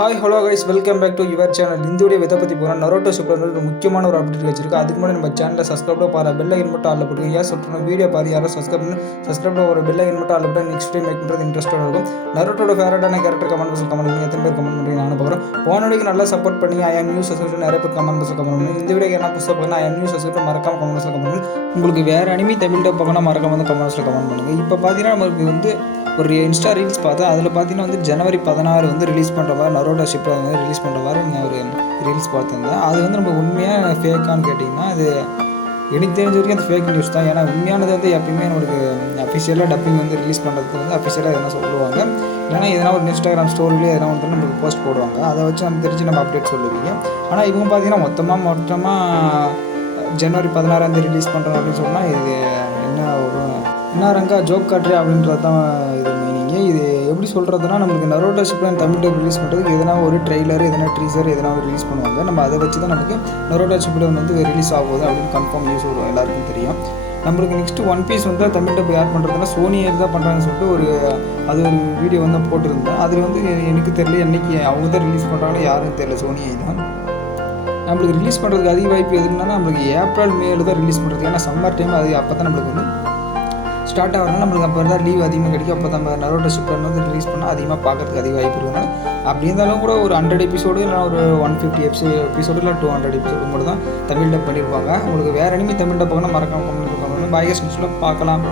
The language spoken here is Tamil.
Hi hello guys, welcome back to your channel. இந்த வீடியோ எதை பற்றி போகிறோம், நரோட்டோ ஷிப்ல ஒரு முக்கியமான ஒரு அப்டேட் வச்சிருக்கோம். அதுக்கு முன்னாடி நம்ம சேனலில் சப்ஸ்கிரைப் பாரு, பெல் ஐக்கன் மட்டும் ஆல்ல போட்டுருங்க. ஏன் சொல்கிறோம், வீடியோ பாரு யாரும் சப்ஸ்கிரைப் ஒரு பெல் ஐக்கன் மட்டும் ஆல்ல போட்டு நெக்ஸ்ட் டைம் மேக் பண்ணுறது இன்ட்ரெஸ்ட்டாக இருக்கும். நரோட்டோட ஃபேவரட்டான கேரக்டர் கமெண்ட் பாக்ஸில் கமெண்ட் பண்ணுங்க. எத்தனை பேர் கமெண்ட் பண்ணுறீங்க நான் பார்க்குறோம். போன வீடியோக்கு நல்லா சப்போர்ட் பண்ணி ஐ ஆம் நியூ சப்ஸ்கிரைப் நிறைய பேர் கமெண்ட் பாக்ஸில் கமெண்ட் பண்ணுங்க. இந்த வீடியோ என்ன புதுசாக பார்த்தீங்கன்னா ஐ ஆம் நியூ சப்ஸ்கிரைப் மறக்காம கமெண்ட் பாக்ஸில் கமெண்ட் பண்ணுங்க. உங்களுக்கு வேறு அனிமி தமிழ் டப் பார்க்கணும் மறக்காம வந்து கமெண்ட் பாக்ஸில் கமெண்ட் பண்ணுங்கள். இப்போ பார்த்தீங்கன்னா நமக்கு வந்து ஒரு இன்ஸ்டா ரீல்ஸ் பார்த்தேன். அதில் பார்த்தீங்கன்னா வந்து ஜனவரி 16 வந்து ரிலீஸ் பண்ணுற மாதிரி நரோட்டோ ஷிப்பில் வந்து ரிலீஸ் பண்ணுற மாதிரி நான் ஒரு ரீல்ஸ் பார்த்துருந்தேன். அது வந்து நம்ம உண்மையாக ஃபேக்கான்னு கேட்டிங்கன்னா அது எனக்கு தெரிஞ்ச வரைக்கும் அது ஃபேக் நியூஸ் தான். ஏன்னா உண்மையானது வந்து எப்பயுமே நம்மளுக்கு அஃபிஷியலாக டப்பிங் வந்து ரிலீஸ் பண்ணுறதுக்கு வந்து அஃபிஷியலாக எதனா சொல்லுவாங்க. இல்லைனா எதனா ஒரு இன்ஸ்டாகிராம் ஸ்டோரிலேயே எதனா வந்து நம்மளுக்கு போஸ்ட் போடுவாங்க. அதை வச்சு நம்ம தெரிஞ்சு நம்ம அப்டேட் சொல்லுவீங்க. ஆனால் இவங்க பார்த்தீங்கன்னா மொத்தமாக ஜனவரி 16 ரிலீஸ் பண்ணுறோம் அப்படின்னு சொன்னால் இது என்ன ரங்கா ஜோக் காட்டுறே அப்படின்றது தான் இது மீனிங்கு. இது எப்படி சொல்கிறதுனா, நம்மளுக்கு நரோட்டோ ஷிப்ல தமிழ் டப் ரிலீஸ் பண்ணுறதுக்கு எதனா ஒரு ட்ரெய்லர் எதனா ட்ரீசர் எதனா ஒரு ரிலீஸ் பண்ணுவாங்க. நம்ம அதை வச்சு தான் நமக்கு நரோட்டோ ஷிப்ல வந்து ரிலீஸ் ஆகுது அப்படின்னு கன்ஃபார்ம் நியூஸ் வரும், எல்லாருக்கும் தெரியும். நம்மளுக்கு நெக்ஸ்ட்டு ஒன் பீஸ் வந்து தமிழ் டப் யார் பண்ணுறதுனா சோனி தான் பண்ணுறாங்கன்னு சொல்லிட்டு அது ஒரு வீடியோ வந்து போட்டிருந்தேன். அதில் வந்து எனக்கு தெரியல என்றைக்கு அவங்க தான் ரிலீஸ் பண்ணுறாங்களோ யாரும் தெரியல. சோனியை தான் நம்மளுக்கு ரிலீஸ் பண்ணுறதுக்கு அதிக வாய்ப்பு எதுனா நம்மளுக்கு ஏப்ரல் மேல தான் ரிலீஸ் பண்ணுறது. ஏன்னா சம்மர் டைம் அது அப்போ தான் நம்மளுக்கு வந்து ஸ்டார்ட் ஆகிறதுனால நம்மளுக்கு அப்போ தான் லீவ் அதிகமாக கிடைக்கும். அப்போ நம்ம நரோட்டோ ஷிப்ல வந்து ரிலீஸ் பண்ணால் அதிகமாக பார்க்குறதுக்கு அதிக வாய்ப்பு இருக்குனால அப்படி இருந்தாலும் கூட ஒரு 100 எபிசோடு இல்லை ஒரு 150 எபிசோடு இல்லை 200 எபிசோடு மட்டும் தான் தமிழ் டப் பண்ணியிருப்பாங்க. உங்களுக்கு வேறு அனிமி தமிழ் டப் பார்க்கணும் மறக்காம கமெண்ட் பண்ணுங்க. பாய்கஸ் நியூஸில் பார்க்கலாம்.